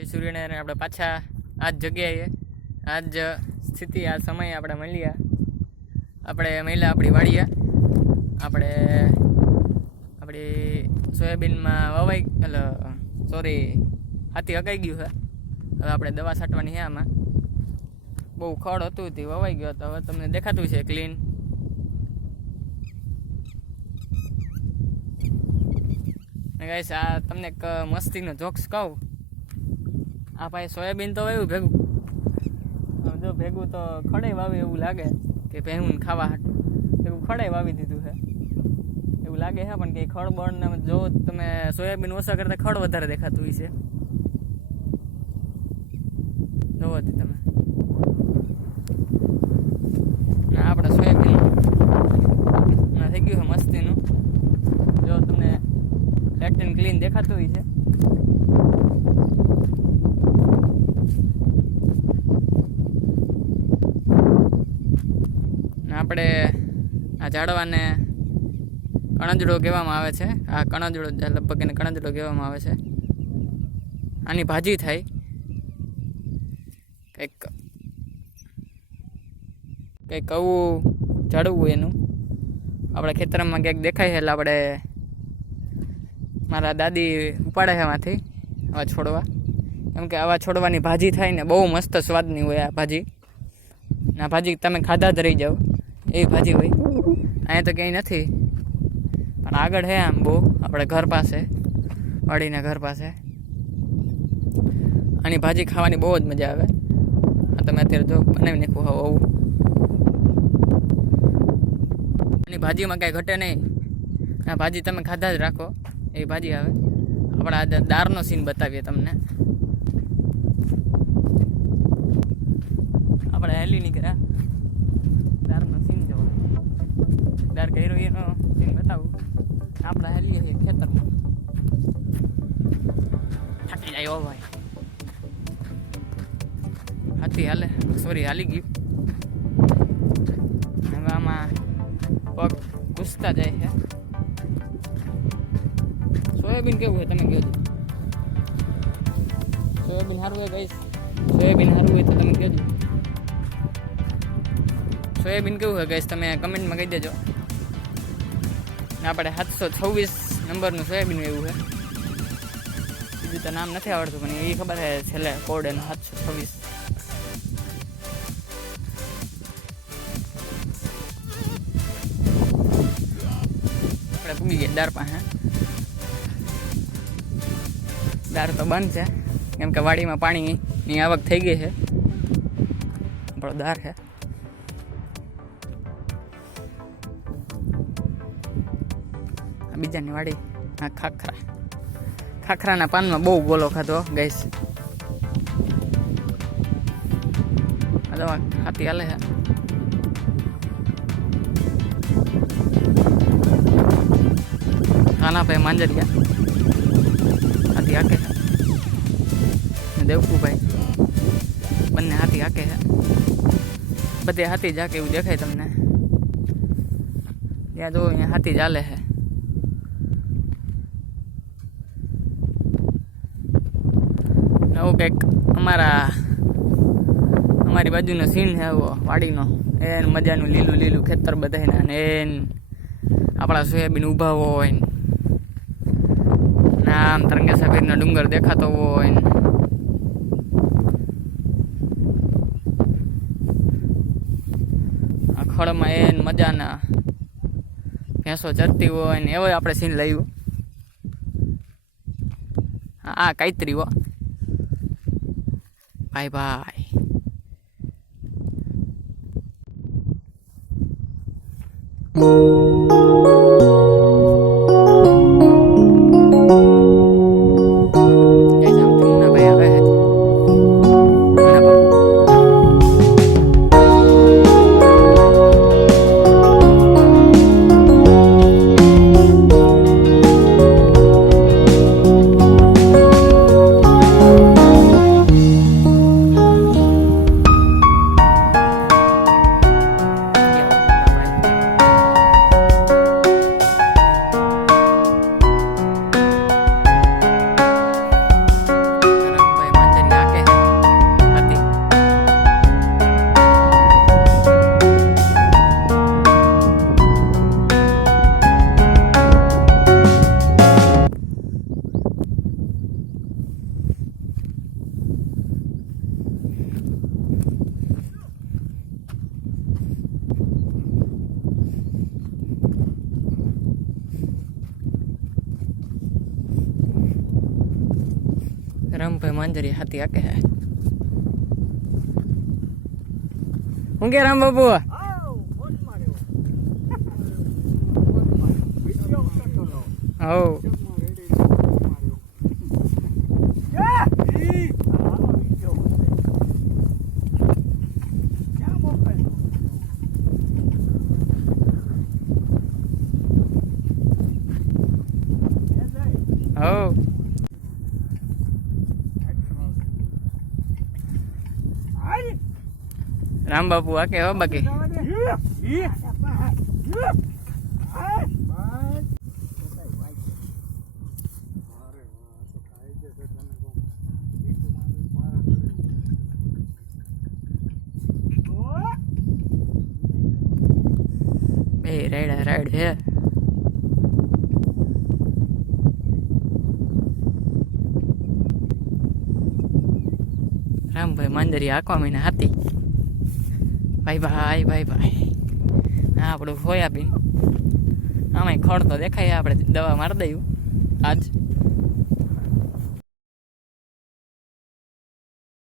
જય સૂર્યનારાયણ. આપણે પાછા આ જ જગ્યાએ આ જ સ્થિતિ આ સમયે આપણે મળ્યા. આપણે મળ્યા આપણી વાડીએ. આપણે આપણી સોયાબીનમાં વવાઈ સોરી હાથી હકાઈ ગયું છે. હવે આપણે દવા છાંટવાની છે. આમાં બહુ ખડ હતું તે વવાઈ ગયો તો હવે તમને દેખાતું છે ક્લીન. ગાઈસ આ તમને એક મસ્તીનો જોક્સ કહું. આ ભાઈ સોયાબીન તો વાવ્યું ભેગું, જો ભેગું તો ખડે વાવ્યું એવું લાગે કે ભેહું ખાવા હાટું ભેગું ખડે વાવી દીધું છે એવું લાગે છે. પણ કે ખડ બળને જો તમે સોયાબીન ઓછા કરતાં ખડ વધારે દેખાતું હોય છે. જોવો હતી તમે આપણે સોયાબીન થઈ ગયું છે મસ્તીનું. જો તમને લેટ એન્ડ ક્લીન દેખાતું હોય છે. આપણે આ ઝાડવાને કણજડો કહેવામાં આવે છે. આ કણજડો લગભગ એને કણજડો કહેવામાં આવે છે. આની ભાજી થાય કંઈક આવું ઝાડવું એનું આપણે ખેતરમાં ક્યાંક દેખાય છે એટલે આપણે મારા દાદી ઉપાડે છે એમાંથી આવા છોડવા. કેમ કે આવા છોડવાની ભાજી થાય ને બહુ મસ્ત સ્વાદની હોય આ ભાજી. આ ભાજી તમે ખાધા જ રહી જાઓ એવી ભાજી હોય. અહીંયા તો ક્યાંય નથી પણ આગળ છે આમ બહુ આપણે ઘર પાસે વાડીના ઘર પાસે. આની ભાજી ખાવાની બહુ જ મજા આવે. આ તમે અત્યારે જો બનાવી નાખવું હવે આવું. આની ભાજીમાં કાંઈ ઘટે નહીં. આ ભાજી તમે ખાધા જ રાખો એવી ભાજી આવે. આપણે આ દાળનો સીન બતાવીએ તમને. આપણે હેલી નીકળ્યા દાળનો સીન જોવો. દાળ કર્યો એનો સીન બતાવું. આપણે હેલીએ છીએ ખેતરમાં. થાકી જાય ઓ ભાઈ. હાથી હાલે સોરી હાલી ગયું. હવે આમાં પગ ઘૂસતા જાય છે. સોયાબીન કેવું છે તમે કહેજો. સોયાબીન સારું હોય ગઈશ. સોયાબીન સારું હોય તો તમે કહેજો. સોયાબીન કેવું છે ગઈશ તમે કમેન્ટમાં કહી દેજો. આપણે 726 નંબરનું સોયાબીન એવું છે. બીજું તો નામ નથી આવડતું પણ એ ખબર છે છેલ્લે કોડ એનો 726. આપણે પૂગી ગયા દાર પાસે. દાર તો બંધ છે કેમ કે વાડીમાં પાણીની આવક થઈ ગઈ છે. આપણો દાર છે. બીજાની વાડી આ ખાખરાના પાનમાં બહુ ગોલો ખાધો ગઈશ. હાથી હાલે છે. ખાના ભાઈ માંજરિયા હાથી હાકે છે. દેવકુભાઈ બંને હાથી હાકે છે. બધે હાથી જ હાકે એવું દેખાય તમને. ત્યાં જો અહીંયા હાથી જ હાલે છે. નવું કંઈક અમારી બાજુનો સીન છે આવો વાડીનો. એને મજાનું લીલું લીલું ખેતર બધાયના ને એને આપણા સોયાબીન ઊભા હોય ને આમ તરંગેસાબીરનો ડુંગર દેખાતો હોય ને આ ખડમાં એને મજાના ભેંસો ચરતી હોય ને એવો આપણે સીન લાવ્યું. આ કાંતરી હો ભાઈ ભાઈ. રામભાઈ માંજરી હાથી આકે હે હું કે રામ બાપુ હો હો રામ બાપુ આકે હો બાકી બે રાઈડ હે રામભાઈ માંજરી આંકવા મહિના હાથી ભાઈ હા આપણું સોયાબીન આમાંય ખડ તો દેખાય આપણે દવા મારી દઈએ આજ